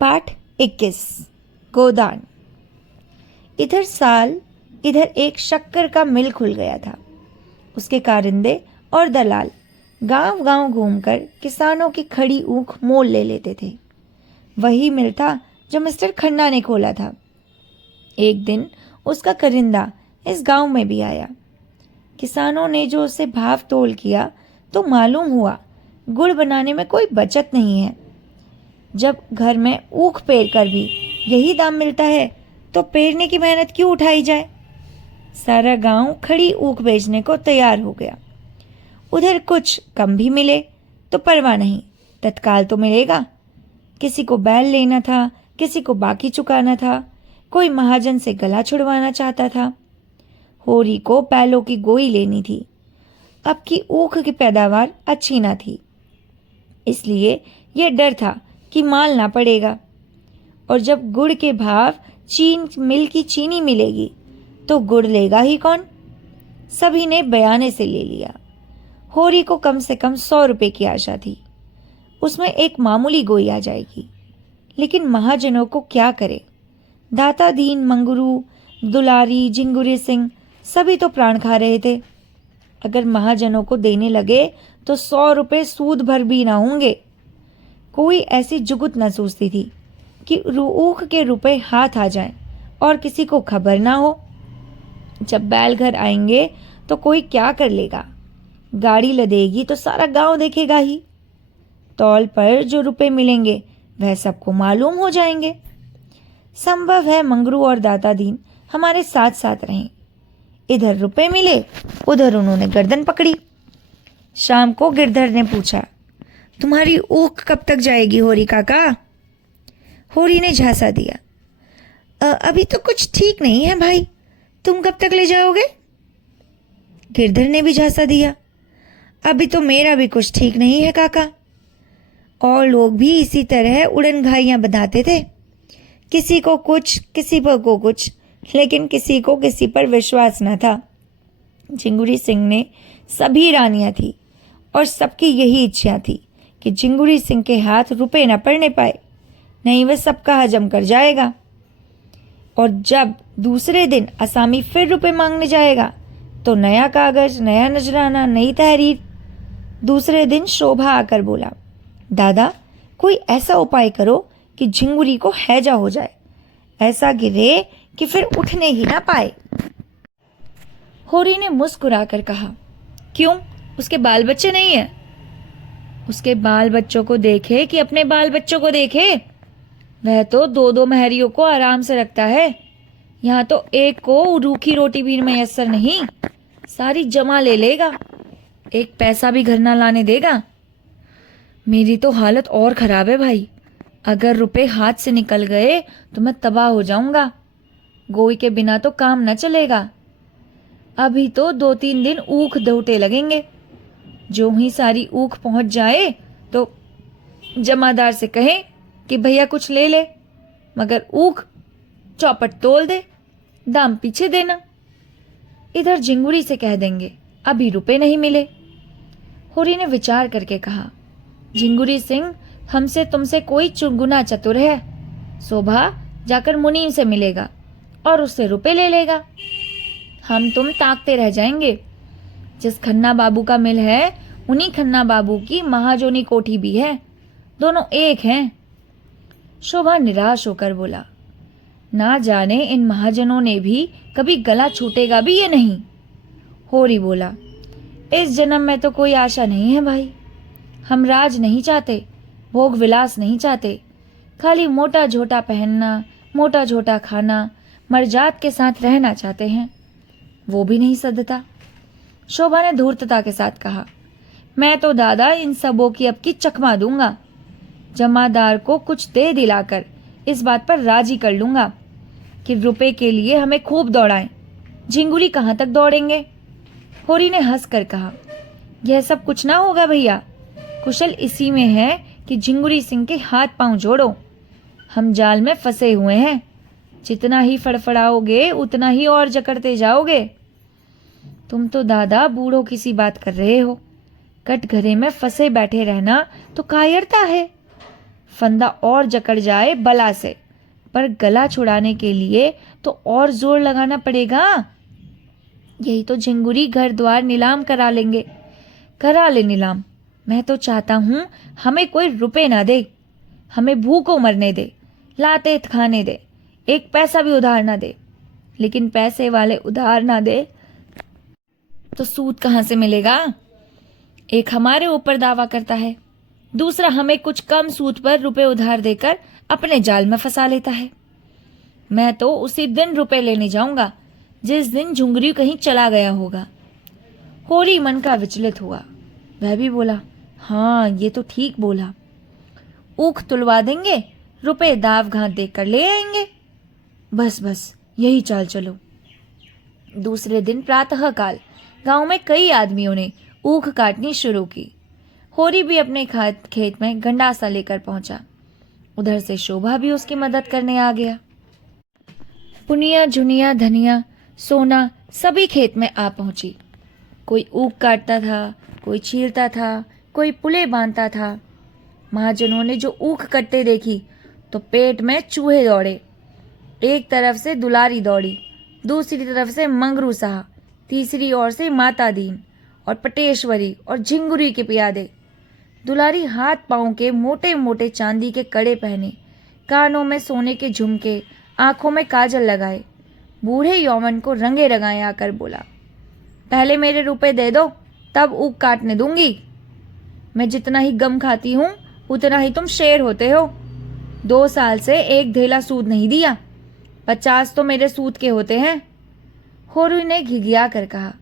पाठ 21 गोदान। इधर एक शक्कर का मिल खुल गया था। उसके कारिंदे और दलाल गांव गांव घूमकर किसानों की खड़ी ऊख मोल ले लेते थे। वही मिल था जो मिस्टर खन्ना ने खोला था। एक दिन उसका करिंदा इस गांव में भी आया। किसानों ने जो उसे भाव तोल किया तो मालूम हुआ गुड़ बनाने में कोई बचत नहीं है। जब घर में ऊख पेर कर भी यही दाम मिलता है तो पेरने की मेहनत क्यों उठाई जाए। सारा गांव खड़ी ऊख बेचने को तैयार हो गया। उधर कुछ कम भी मिले तो परवाह नहीं, तत्काल तो मिलेगा। किसी को बैल लेना था, किसी को बाकी चुकाना था, कोई महाजन से गला छुड़वाना चाहता था। होरी को बैलों की गोई लेनी थी। अब की ऊख की पैदावार अच्छी ना थी, इसलिए यह डर था कि माल ना पड़ेगा। और जब गुड़ के भाव चीन मिल की चीनी मिलेगी तो गुड़ लेगा ही कौन। सभी ने बयाने से ले लिया। होरी को कम से कम 100 रुपए की आशा थी। उसमें एक मामूली गोई आ जाएगी। लेकिन महाजनों को क्या करे। दाता दीन, मंगरू, दुलारी, झिंगुरी सिंह सभी तो प्राण खा रहे थे। अगर महाजनों को देने लगे तो 100 रुपए सूद भर भी ना होंगे। कोई ऐसी जुगुत न सूझती थी कि ऊख के रुपए हाथ आ जाएं और किसी को खबर ना हो। जब बैल घर आएंगे तो कोई क्या कर लेगा। गाड़ी लदेगी तो सारा गांव देखेगा ही। तौल पर जो रुपए मिलेंगे वह सबको मालूम हो जाएंगे। संभव है मंगरू और दाता दीन हमारे साथ साथ रहें। इधर रुपए मिले, उधर उन्होंने गर्दन पकड़ी। शाम को गिरधर ने पूछा, तुम्हारी ऊख कब तक जाएगी होरी काका? होरी ने झांसा दिया, अभी तो कुछ ठीक नहीं है भाई, तुम कब तक ले जाओगे? गिरधर ने भी झांसा दिया, अभी तो मेरा भी कुछ ठीक नहीं है काका। और लोग भी इसी तरह उड़न घाइयां बनाते थे। किसी को कुछ, किसी पर को कुछ, लेकिन किसी को किसी पर विश्वास न था। झिंगुरी सिंह ने सभी रानियां थी और सबकी यही इच्छा थी कि झिंगुरी सिंह के हाथ रुपए न पड़ने पाए, नहीं वह सबका हजम कर जाएगा। और जब दूसरे दिन असामी फिर रुपए मांगने जाएगा तो नया कागज, नया नजराना, नई तहरीर। दूसरे दिन शोभा आकर बोला, दादा कोई ऐसा उपाय करो कि झिंगुरी को हैजा हो जाए, ऐसा गिरे कि फिर उठने ही ना पाए। होरी ने मुस्कुराकर कहा, क्यों, उसके बाल बच्चे नहीं है? उसके बाल बच्चों को देखे कि अपने बाल बच्चों को देखे? वह तो 2-2 महरियों को आराम से रखता है। यहाँ तो एक को रूखी रोटी भी मयस्सर नहीं, सारी जमा ले लेगा, एक पैसा भी घर ना लाने देगा। मेरी तो हालत और खराब है भाई, अगर रुपए हाथ से निकल गए तो मैं तबाह हो जाऊंगा। गोई के बिना तो काम न चलेगा। अभी तो 2-3 दिन ऊख धोटे लगेंगे। जो ही सारी ऊख पहुंच जाए तो जमादार से कहें कि भैया कुछ ले ले, मगर ऊख चौपट तोल दे, दाम पीछे देना। इधर झिंगुरी से कह देंगे अभी रुपए नहीं मिले। होरी ने विचार करके कहा, झिंगुरी सिंह, हमसे तुमसे कोई चुगुना चतुर है। शोभा जाकर मुनीम से मिलेगा और उससे रुपए ले लेगा। हम तुम ताकते रह जाएंगे। जिस खन्ना बाबू का मिल है उन्हीं खन्ना बाबू की महाजोनी कोठी भी है, दोनों एक हैं। शोभा निराश होकर बोला, ना जाने इन महाजनों ने भी कभी गला छूटेगा भी या नहीं। होरी बोला, इस जन्म में तो कोई आशा नहीं है भाई। हम राज नहीं चाहते, भोग विलास नहीं चाहते, खाली मोटा झोटा पहनना, मोटा झोटा खाना, मर्जात के साथ रहना चाहते हैं, वो भी नहीं सदता। शोभा ने धूर्तता के साथ कहा, मैं तो दादा इन सबों की अब की चकमा दूंगा। जमादार को कुछ दे दिलाकर इस बात पर राजी कर लूंगा कि रुपए के लिए हमें खूब दौड़ाएं। झिंगुरी कहाँ तक दौड़ेंगे? होरी ने हंसकर कहा, यह सब कुछ ना होगा भैया, कुशल इसी में है कि झिंगुरी सिंह के हाथ पांव जोड़ो। हम जाल में फंसे हुए हैं, जितना ही फड़फड़ाओगे उतना ही और जकड़ते जाओगे। तुम तो दादा बूढ़ों की सी बात कर रहे हो। कटघरे में फंसे बैठे रहना तो कायरता है। फंदा और जकड़ जाए बला से, पर गला छुड़ाने के लिए तो और जोर लगाना पड़ेगा। यही तो झिंगुरी घर द्वार नीलाम करा लेंगे। करा ले नीलाम। मैं तो चाहता हूं हमें कोई रुपए ना दे, हमें भूखों मरने दे, लाते खाने दे, एक पैसा भी उधार ना दे। लेकिन पैसे वाले उधार ना दे तो सूद कहां से मिलेगा? एक हमारे ऊपर दावा करता है, दूसरा हमें कुछ कम सूद पर रुपए उधार देकर अपने जाल में फंसा लेता है। मैं तो उसी दिन रुपए लेने जाऊंगा जिस दिन झुंगरी कहीं चला गया होगा। होरी मन का विचलित हुआ। वह भी बोला, हाँ ये तो ठीक बोला। ऊख तुलवा देंगे, रुपए दाव घात देकर ले आएंगे। बस बस यही चाल चलो। दूसरे दिन प्रातःकाल गांव में कई आदमियों ने ऊख काटनी शुरू की। होरी भी अपने खेत में गंडासा लेकर पहुंचा। उधर से शोभा भी उसकी मदद करने आ गया। पुनिया, झुनिया, धनिया, सोना सभी खेत में आ पहुंची। कोई ऊख काटता था, कोई छीलता था, कोई पुले बांधता था। महाजनों ने जो ऊख कटते देखी तो पेट में चूहे दौड़े। एक तरफ से दुलारी दौड़ी, दूसरी तरफ से मंगरू साह, तीसरी ओर से माता दीन और पटेश्वरी और झिंगुरी के पियादे। दुलारी हाथ पांव के मोटे मोटे चांदी के कड़े पहने, कानों में सोने के झुमके, आंखों में काजल लगाए, बूढ़े यौवन को रंगे रंगाए आकर बोला, पहले मेरे रुपए दे दो, तब ऊख काटने दूंगी। मैं जितना ही गम खाती हूं उतना ही तुम शेर होते हो। 2 साल से एक धेला सूद नहीं दिया, 50 तो मेरे सूद के होते हैं। होरी ने घिघिया कर कहा,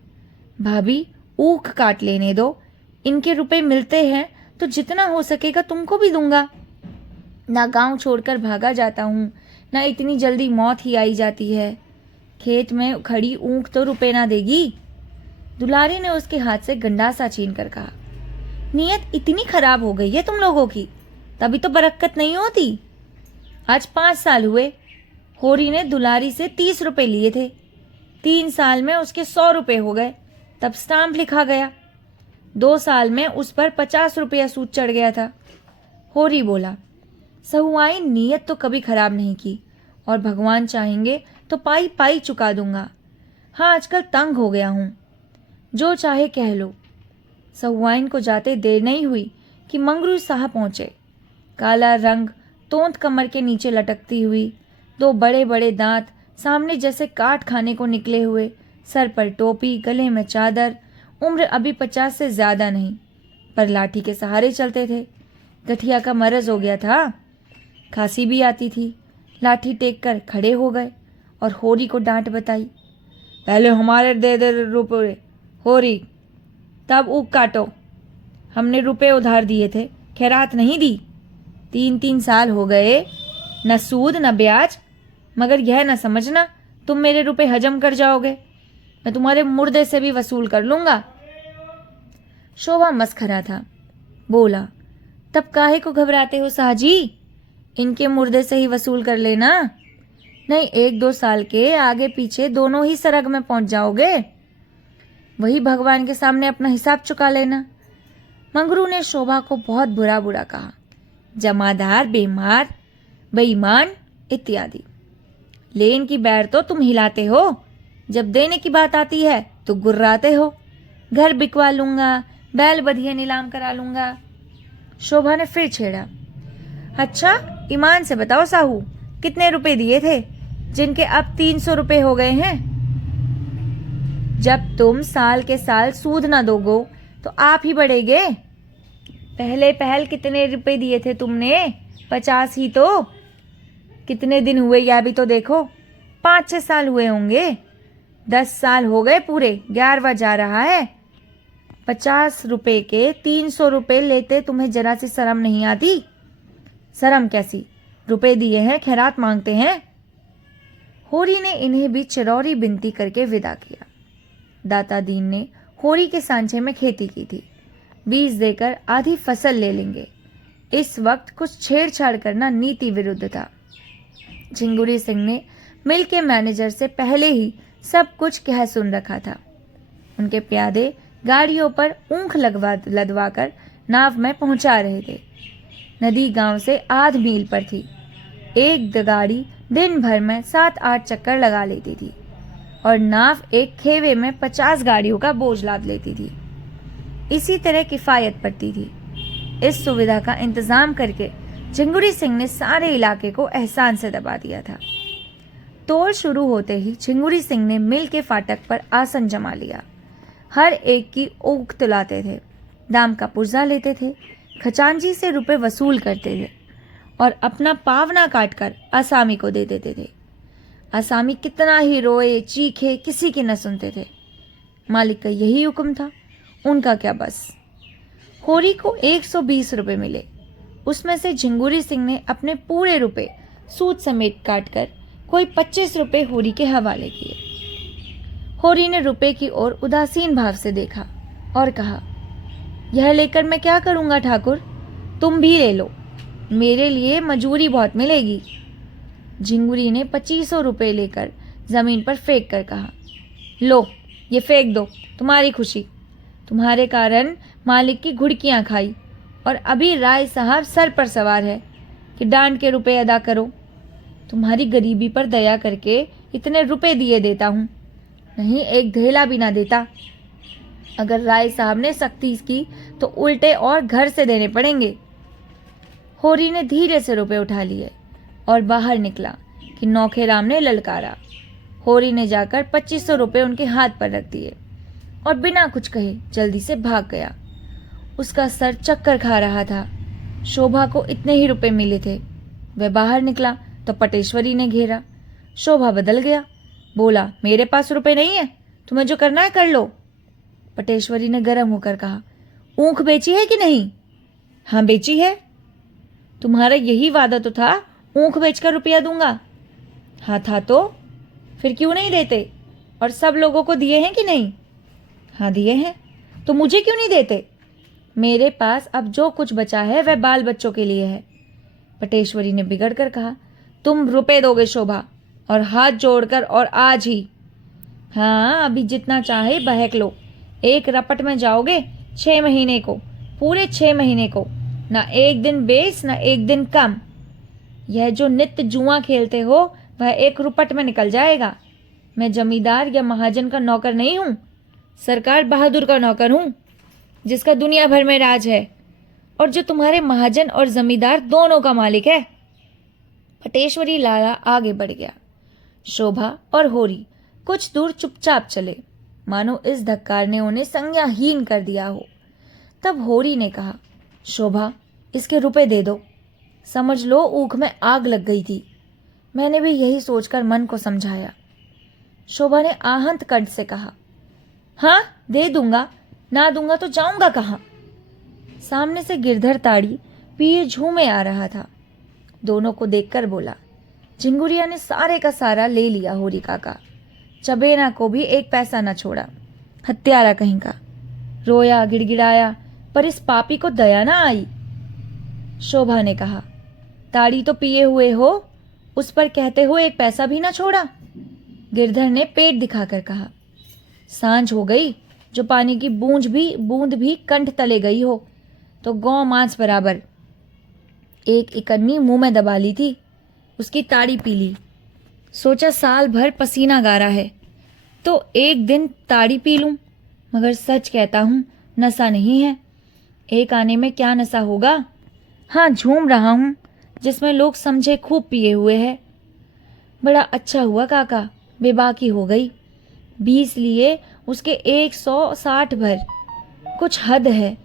भाभी ऊख काट लेने दो, इनके रुपए मिलते हैं तो जितना हो सकेगा तुमको भी दूंगा। ना गांव छोड़कर भागा जाता हूँ, ना इतनी जल्दी मौत ही आई जाती है। खेत में खड़ी ऊख तो रुपए ना देगी। दुलारी ने उसके हाथ से गंडासा छीन कर कहा, नीयत इतनी खराब हो गई है तुम लोगों की, तभी तो बरकत नहीं होती। आज 5 साल हुए, होरी ने दुलारी से 30 रुपए लिए थे। 3 साल में उसके 100 रुपए हो गए, तब स्टाम्प लिखा गया। 2 साल में उस पर 50 रुपया सूद चढ़ गया था। होरी बोला, सहुआई नीयत तो कभी खराब नहीं की, और भगवान चाहेंगे तो पाई पाई चुका दूंगा। हाँ आजकल तंग हो गया हूं, जो चाहे कह लो। सहुआइन को जाते देर नहीं हुई कि मंगरू साह पहुंचे। काला रंग, तोंत कमर के नीचे लटकती हुई, 2 बड़े बड़े दांत सामने जैसे काट खाने को निकले हुए, सर पर टोपी, गले में चादर। उम्र अभी 50 से ज्यादा नहीं, पर लाठी के सहारे चलते थे। गठिया का मरज हो गया था, खांसी भी आती थी। लाठी टेक कर खड़े हो गए और होरी को डांट बताई, पहले हमारे दे रुपए होरी, तब ऊख काटो। हमने रुपए उधार दिए थे, खैरात नहीं दी। 3 साल हो गए, न सूद न ब्याज। मगर यह न समझना तुम मेरे रुपए हजम कर जाओगे, मैं तुम्हारे मुर्दे से भी वसूल कर लूंगा। शोभा मस्खरा था, बोला, तब काहे को घबराते हो साहजी, इनके मुर्दे से ही वसूल कर लेना। नहीं 1-2 साल के आगे पीछे दोनों ही सरग में पहुंच जाओगे, वही भगवान के सामने अपना हिसाब चुका लेना। मंगरू ने शोभा को बहुत बुरा बुरा कहा, जमादार, बेमार, बेईमान इत्यादि। लेन की बैर तो तुम हिलाते हो, जब देने की बात आती है तो गुर्राते हो। घर बिकवा लूंगा, बैल बधिया नीलाम करा लूंगा। शोभा ने फिर छेड़ा, अच्छा ईमान से बताओ साहू, कितने रुपए दिए थे जिनके अब 300 रुपए हो गए हैं? जब तुम साल के साल सूद ना दोगो तो आप ही बढ़ेगे। पहले पहल कितने रुपए दिए थे तुमने? 50 ही तो। कितने दिन हुए यह भी तो देखो, 5-6 साल हुए होंगे। 10 साल हो गए पूरे, 11वां जा रहा है। 50 रुपए के 300 रुपए लेते तुम्हें जरा सी शर्म नहीं आती? शर्म कैसी, रुपए दिए हैं, खैरात मांगते हैं। होरी ने इन्हें भी चिरौरी बिनती करके विदा किया। दाता दीन ने होरी के सांचे में खेती की थी, बीज देकर आधी फसल ले लेंगे। इस वक्त कुछ छेड़छाड़ करना नीति विरुद्ध था। झिंगुरी सिंह ने मिल के मैनेजर से पहले ही सब कुछ कह सुन रखा था। उनके प्यादे गाड़ियों पर ऊंख लदवा कर नाव में पहुंचा रहे थे। नदी गांव से आध मील पर थी। एक गाड़ी दिन भर में 7-8 चक्कर लगा लेती थी और नाव एक खेवे में 50 गाड़ियों का बोझ लाद लेती थी। इसी तरह किफायत पड़ती थी। इस सुविधा का इंतजाम करके झिंगुरी सिंह ने सारे इलाके को एहसान से दबा दिया था। तोड़ शुरू होते ही झिंगुरी सिंह ने मिल के फाटक पर आसन जमा लिया। हर एक की ऊख तुलाते थे, दाम का पुर्जा लेते थे, खजांची से रुपए वसूल करते थे और अपना पावना काटकर आसामी को दे देते थे। आसामी कितना ही रोए चीखे, किसी की न सुनते थे। मालिक का यही हुक्म था, उनका क्या बस। होरी को 120 रुपए मिले। उसमें से झिंगुरी सिंह ने अपने पूरे रुपए सूद समेत काटकर कोई 25 रुपए होरी के हवाले किए। होरी ने रुपए की ओर उदासीन भाव से देखा और कहा, यह लेकर मैं क्या करूंगा ठाकुर, तुम भी ले लो, मेरे लिए मजूरी बहुत मिलेगी। झिंगुरी ने 2500 रुपए लेकर जमीन पर फेंक कर कहा, लो ये फेंक दो, तुम्हारी खुशी। तुम्हारे कारण मालिक की घुड़कियां खाई और अभी राय साहब सर पर सवार है कि डांड के रुपए अदा करो। तुम्हारी गरीबी पर दया करके इतने रुपए दिए देता हूँ, नहीं एक धेला भी ना देता। अगर राय साहब ने सख्ती की तो उल्टे और घर से देने पड़ेंगे। होरी ने धीरे से रुपए उठा लिए और बाहर निकला कि नौखेराम ने ललकारा। होरी ने जाकर 2500 रुपए उनके हाथ पर रख दिए और बिना कुछ कहे जल्दी से भाग गया। उसका सर चक्कर खा रहा था। शोभा को इतने ही रुपए मिले थे। वह बाहर निकला तो पटेश्वरी ने घेरा। शोभा बदल गया, बोला, मेरे पास रुपए नहीं है, तुम्हें जो करना है कर लो। पटेश्वरी ने गर्म होकर कहा, ऊख बेची है कि नहीं? हाँ बेची है। तुम्हारा यही वादा तो था, ऊख बेचकर रुपया दूंगा। हाँ था तो, फिर क्यों नहीं देते? और सब लोगों को दिए हैं कि नहीं? हाँ दिए हैं। तो मुझे क्यों नहीं देते? मेरे पास अब जो कुछ बचा है वह बाल बच्चों के लिए है। पटेश्वरी ने बिगड़ कर कहा, तुम रुपए दोगे शोभा, और हाथ जोड़कर और आज ही। हाँ अभी जितना चाहे बहक लो, एक रपट में जाओगे 6 महीने को, पूरे 6 महीने को, ना एक दिन बेस ना एक दिन कम। यह जो नित्य जुआ खेलते हो वह एक रुपट में निकल जाएगा। मैं जमींदार या महाजन का नौकर नहीं हूँ, सरकार बहादुर का नौकर हूँ, जिसका दुनिया भर में राज है और जो तुम्हारे महाजन और जमींदार दोनों का मालिक है। पटेश्वरी लाला आगे बढ़ गया। शोभा और होरी कुछ दूर चुपचाप चले, मानो इस धक्कार ने उन्हें संज्ञाहीन कर दिया हो। तब होरी ने कहा, शोभा इसके रुपए दे दो, समझ लो ऊख में आग लग गई थी। मैंने भी यही सोचकर मन को समझाया। शोभा ने आहंत कंठ से कहा, हाँ दे दूंगा, ना दूंगा तो जाऊंगा कहाँ। सामने से गिरधर ताड़ी पीर झूमे आ रहा था। दोनों को देखकर बोला, झिंगुरिया ने सारे का सारा ले लिया होरी काका, चबेना को भी एक पैसा न छोड़ा, हत्यारा कहीं का। रोया गिड़गिड़ाया पर इस पापी को दया न आई। शोभा ने कहा, ताड़ी तो पिए हुए हो, उस पर कहते हो एक पैसा भी न छोड़ा। गिरधर ने पेट दिखाकर कहा, सांझ हो गई, जो पानी की बूंद भी कंठ तले गई हो तो गौ मांस बराबर। एक इकन्नी मुंह में दबा ली थी, उसकी ताड़ी पी ली। सोचा साल भर पसीना गारा है तो एक दिन ताड़ी पी लूं, मगर सच कहता हूं नशा नहीं है। एक आने में क्या नशा होगा। हाँ झूम रहा हूं, जिसमें लोग समझे खूब पिए हुए है। बड़ा अच्छा हुआ काका, बेबाकी हो गई। 20 लिए उसके 160 भर, कुछ हद है।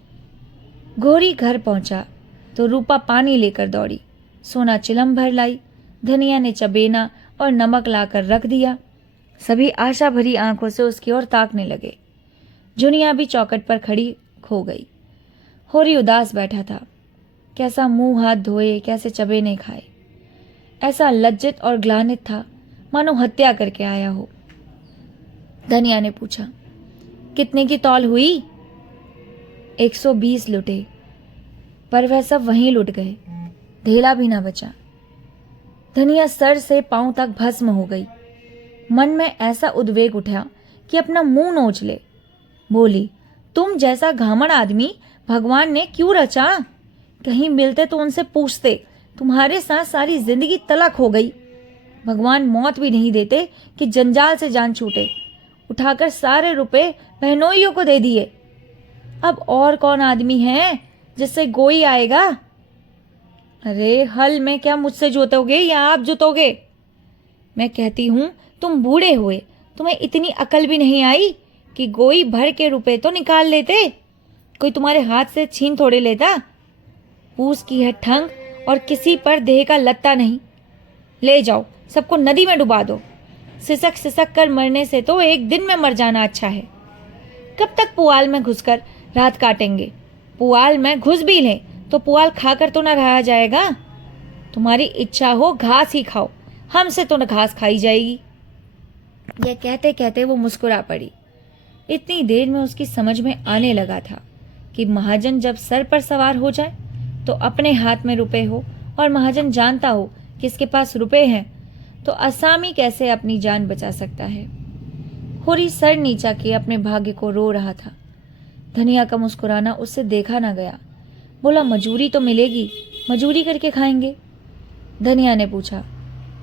घोरी घर पहुंचा तो रूपा पानी लेकर दौड़ी। सोना चिलम भर लाई। धनिया ने चबेना और नमक लाकर रख दिया। सभी आशा भरी आंखों से उसकी ओर ताकने लगे। जुनिया भी चौखट पर खड़ी खो गई। होरी उदास बैठा था। कैसा मुंह हाथ धोए, कैसे चबेने खाए। ऐसा लज्जित और ग्लानित था मानो हत्या करके आया हो। धनिया ने पूछा, कितने की तौल हुई? 120 लुटे, पर वह सब वहीं लुट गए, धेला भी ना बचा। धनिया सर से पांव तक भस्म हो गई। मन में ऐसा उद्वेग उठा कि अपना मुंह नोच ले। बोली, तुम जैसा घामड़ आदमी भगवान ने क्यों रचा? कहीं मिलते तो उनसे पूछते, तुम्हारे साथ सारी जिंदगी तलक हो गई। भगवान मौत भी नहीं देते कि जंजाल से जान छूटे। उठाकर सारे रुपए बहनोइयों को दे दिए। अब और कौन आदमी है जिससे गोई आएगा? अरे हल में क्या मुझसे जोतोगे या आप जोतोगे? मैं कहती हूं तुम बूढ़े हुए, तुम्हें इतनी अकल भी नहीं आई कि गोई भर के रुपए तो निकाल लेते। कोई तुम्हारे हाथ से छीन थोड़े लेता। पूस की है ठंग और किसी पर देह का लत्ता नहीं। ले जाओ, सबको नदी में डुबा दो। सिसक सिसक कर मरने से तो एक दिन में मर जाना अच्छा है। कब तक पुआल में घुसकर रात काटेंगे? पुआल में घुस भी लें तो पुआल खाकर तो न रहा जाएगा। तुम्हारी इच्छा हो घास ही खाओ, हमसे तो न घास खाई जाएगी। यह कहते कहते वो मुस्कुरा पड़ी। इतनी देर में उसकी समझ में आने लगा था कि महाजन जब सर पर सवार हो जाए तो अपने हाथ में रुपए हो और महाजन जानता हो कि इसके पास रुपए हैं तो असामी कैसे अपनी जान बचा सकता है। होरी सर नीचा किए अपने भाग्य को रो रहा था। धनिया का मुस्कुराना उससे देखा ना गया। बोला, मजूरी तो मिलेगी, मजूरी करके खाएंगे। धनिया ने पूछा,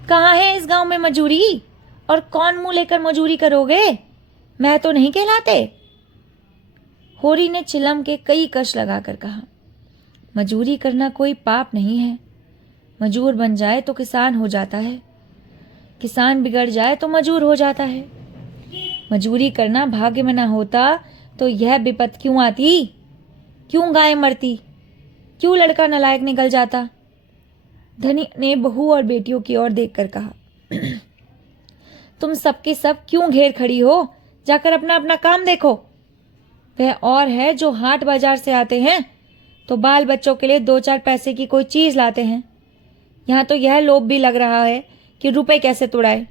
कहाँ है इस गांव में मजूरी? और कौन मुंह लेकर मजूरी करोगे? मैं तो नहीं कहलाते। होरी ने चिलम के कई कश लगाकर कहा, मजूरी करना कोई पाप नहीं है। मजूर बन जाए तो किसान हो जाता है, किसान बिगड़ जाए तो मजूर हो जाता है। मजूरी करना भाग्य में ना होता तो यह विपत क्यों आती? क्यों गाय मरती? क्यों लड़का नालायक निकल जाता? धनी ने बहू और बेटियों की ओर देखकर कहा, तुम सबके सब क्यों घेर खड़ी हो? जाकर अपना अपना काम देखो। वह और है जो हाट बाजार से आते हैं तो बाल बच्चों के लिए 2-4 पैसे की कोई चीज लाते हैं। यहाँ तो यह लोभ भी लग रहा है कि रुपए कैसे तुड़ाए।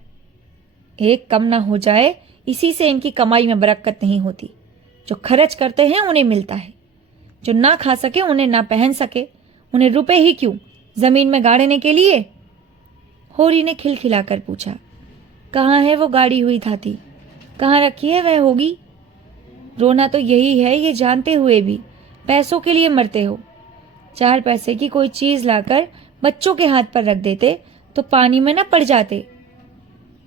एक कम ना हो जाए, इसी से इनकी कमाई में बरकत नहीं होती। जो खर्च करते हैं उन्हें मिलता है, जो ना खा सके उन्हें ना पहन सके, उन्हें रुपए ही क्यों, जमीन में गाड़ने के लिए? होरी ने खिलखिलाकर पूछा, कहाँ है वो गाड़ी हुई थाती? कहाँ रखी है वह होगी? रोना तो यही है, ये जानते हुए भी पैसों के लिए मरते हो। 4 पैसे की कोई चीज लाकर बच्चों के हाथ पर रख देते तो पानी में न पड़ जाते।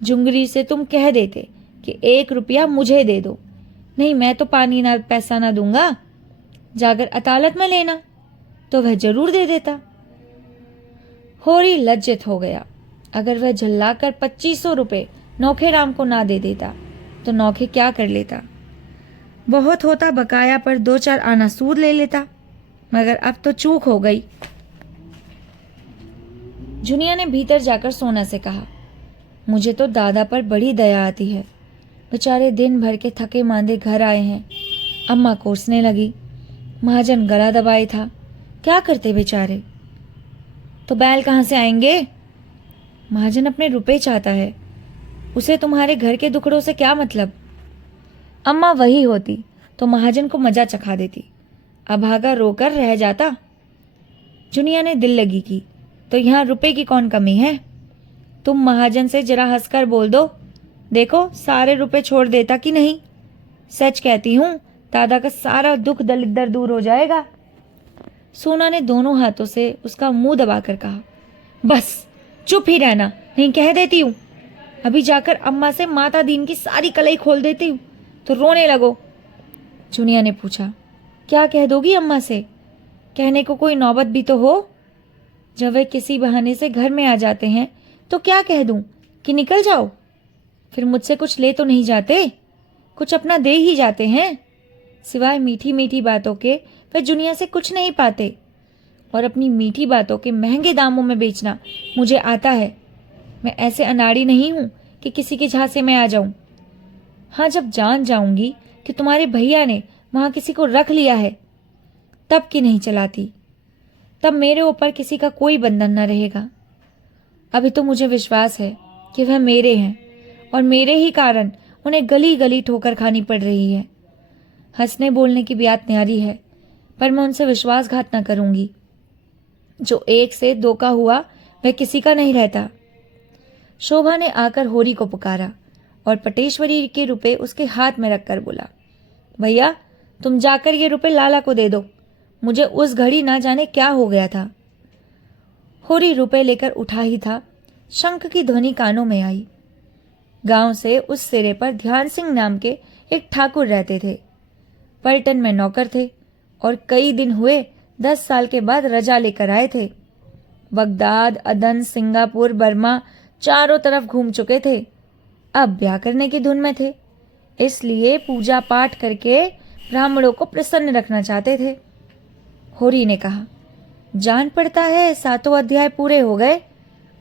जुंगरी से तुम कह देते कि 1 रुपया मुझे दे दो, नहीं मैं तो पानी ना पैसा ना दूंगा। जाकर अदालत में लेना तो वह जरूर दे देता। होरी लज्जित हो गया। अगर वह झल्लाकर 2500 रुपए नौखे राम को ना दे देता तो नौखे क्या कर लेता? बहुत होता बकाया पर 2-4 आना सूद ले लेता, मगर अब तो चूक हो गई। जुनिया ने भीतर जाकर सोना से कहा, मुझे तो दादा पर बड़ी दया आती है। बेचारे दिन भर के थके मांदे घर आए हैं। अम्मा कोसने लगी, महाजन गला दबाए था। क्या करते बेचारे? तो बैल कहाँ से आएंगे? महाजन अपने रुपए चाहता है, उसे तुम्हारे घर के दुखड़ों से क्या मतलब? अम्मा वही होती तो महाजन को मजा चखा देती, अभागा रोकर रह जाता। जुनिया ने दिल लगी की, तो यहाँ रुपए की कौन कमी है? तुम महाजन से जरा हंसकर बोल दो, देखो सारे रुपए छोड़ देता कि नहीं। सच कहती हूं, दादा का सारा दुख दलिद्दर दूर हो जाएगा। सोना ने दोनों हाथों से उसका मुंह दबाकर कहा, बस चुप ही रहना, नहीं कह देती हूं। अभी जाकर अम्मा से माता दीन की सारी कलाई खोल देती हूं तो रोने लगो। जुनिया ने पूछा, क्या कह दोगी अम्मा से? कहने को कोई नौबत भी तो हो। जब वे किसी बहाने से घर में आ जाते हैं तो क्या कह दूं कि निकल जाओ? फिर मुझसे कुछ ले तो नहीं जाते, कुछ अपना दे ही जाते हैं। सिवाय मीठी मीठी बातों के वे दुनिया से कुछ नहीं पाते, और अपनी मीठी बातों के महंगे दामों में बेचना मुझे आता है। मैं ऐसे अनाड़ी नहीं हूं कि किसी के झांसे में आ जाऊं। हाँ, जब जान जाऊंगी कि तुम्हारे भैया ने वहां किसी को रख लिया है तब की नहीं चलाती, तब मेरे ऊपर किसी का कोई बंधन न रहेगा। अभी तो मुझे विश्वास है कि वह मेरे हैं और मेरे ही कारण उन्हें गली गली ठोकर खानी पड़ रही है। हंसने बोलने की बात न्यारी है, पर मैं उनसे विश्वासघात न करूंगी। जो 1 से 2 का हुआ वह किसी का नहीं रहता। शोभा ने आकर होरी को पुकारा और पटेश्वरी के रुपए उसके हाथ में रखकर बोला, भैया तुम जाकर ये रुपए लाला को दे दो, मुझे उस घड़ी ना जाने क्या हो गया था। होरी रुपए लेकर उठा ही था, शंख की ध्वनि कानों में आई। गांव से उस सिरे पर ध्यान सिंह नाम के एक ठाकुर रहते थे। पलटन में नौकर थे और कई दिन हुए 10 साल के बाद रजा लेकर आए थे। बगदाद, अदन, सिंगापुर, बर्मा चारों तरफ घूम चुके थे। अब ब्याह करने की धुन में थे, इसलिए पूजा पाठ करके ब्राह्मणों को प्रसन्न रखना चाहते थे। होरी ने कहा, जान पड़ता है 7 अध्याय पूरे हो गए,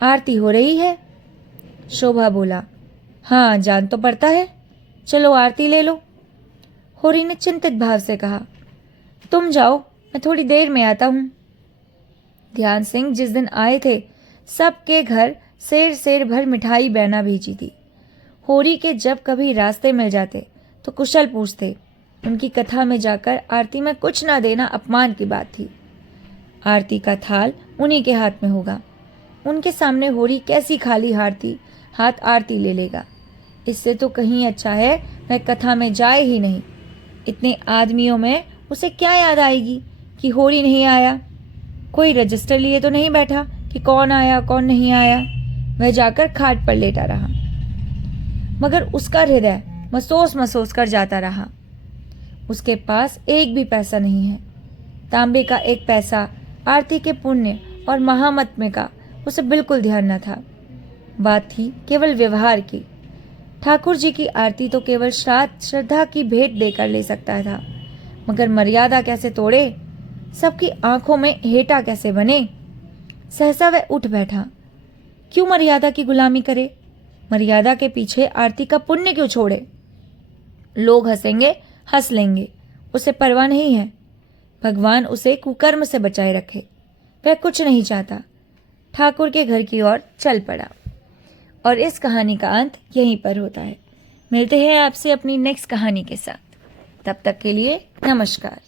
आरती हो रही है। शोभा बोला, हाँ जान तो पड़ता है, चलो आरती ले लो। होरी ने चिंतित भाव से कहा, तुम जाओ, मैं थोड़ी देर में आता हूं। ध्यान सिंह जिस दिन आए थे, सबके घर सेर सेर भर मिठाई बहना भेजी थी। होरी के जब कभी रास्ते मिल जाते तो कुशल पूछते। उनकी कथा में जाकर आरती में कुछ ना देना अपमान की बात थी। आरती का थाल उन्हीं के हाथ में होगा। उनके सामने होरी कैसी खाली हाथ आरती ले लेगा। इससे तो कहीं अच्छा है वह कथा में जाए ही नहीं। इतने आदमियों में उसे क्या याद आएगी कि होरी नहीं आया। कोई रजिस्टर लिए तो नहीं बैठा कि कौन आया कौन नहीं आया। वह जाकर खाट पर लेटा रहा, मगर उसका हृदय महसूस महसूस कर जाता रहा। उसके पास एक भी पैसा नहीं है। तांबे का एक पैसा आरती के पुण्य और महात्म्य का उसे बिल्कुल ध्यान न था। बात थी केवल व्यवहार की। ठाकुर जी की आरती तो केवल श्रद्धा की भेंट देकर ले सकता था, मगर मर्यादा कैसे तोड़े, सबकी आंखों में हेटा कैसे बने। सहसा वह उठ बैठा। क्यों मर्यादा की गुलामी करे? मर्यादा के पीछे आरती का पुण्य क्यों छोड़े? लोग हंसेंगे, हंस लेंगे, उसे परवाह नहीं है। भगवान उसे कुकर्म से बचाए रखे। वह कुछ नहीं चाहता। ठाकुर के घर की ओर चल पड़ा। और इस कहानी का अंत यहीं पर होता है। मिलते हैं आपसे अपनी नेक्स्ट कहानी के साथ। तब तक के लिए नमस्कार।